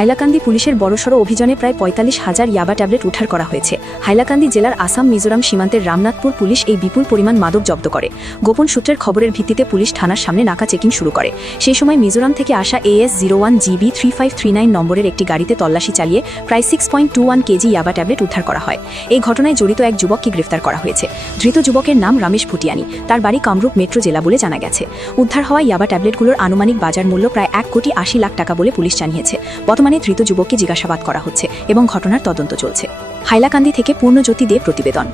হাইলাকান্দি পুলিশের বড়সড় অভিযানে প্রায় ৪৫,০০০ ইয়াবা ট্যাবলেট উদ্ধার করা হয়েছে। হাইলাকান্দি জেলার আসাম মিজোরাম সীমান্তের রামনাথপুর পুলিশ এই বিপুল পরিমাণ মাদক জব্দ করে। গোপন সূত্রের খবরের ভিত্তিতে পুলিশ থানার সামনে নাকা চেকিং শুরু করে। সেই সময় মিজোরাম থেকে আসা AS01GB 3539 নম্বরের একটি গাড়িতে তল্লাশি চালিয়ে প্রায় 6.21 কেজি ইয়াবা ট্যাবলেট উদ্ধার করা হয়। এই ঘটনায় জড়িত এক যুবককে গ্রেফতার করা হয়েছে। ধৃত যুবকের নাম রমেশ ভুটিয়ানি, তার বাড়ি কামরূপ মেট্রো জেলা বলে জানা গেছে। উদ্ধার হওয়া ইয়াবা ট্যাবলেটগুলোর আনুমানিক বাজার মূল্য প্রায় 1,80,00,000 টাকা বলে পুলিশ জানিয়েছে। বর্তমানে ধৃত যুবককে জিজ্ঞাসাবাদ করা হচ্ছে এবং ঘটনার তদন্ত চলছে। হাইলাকান্দি থেকে পূর্ণজ্যোতি দে প্রতিবেদন।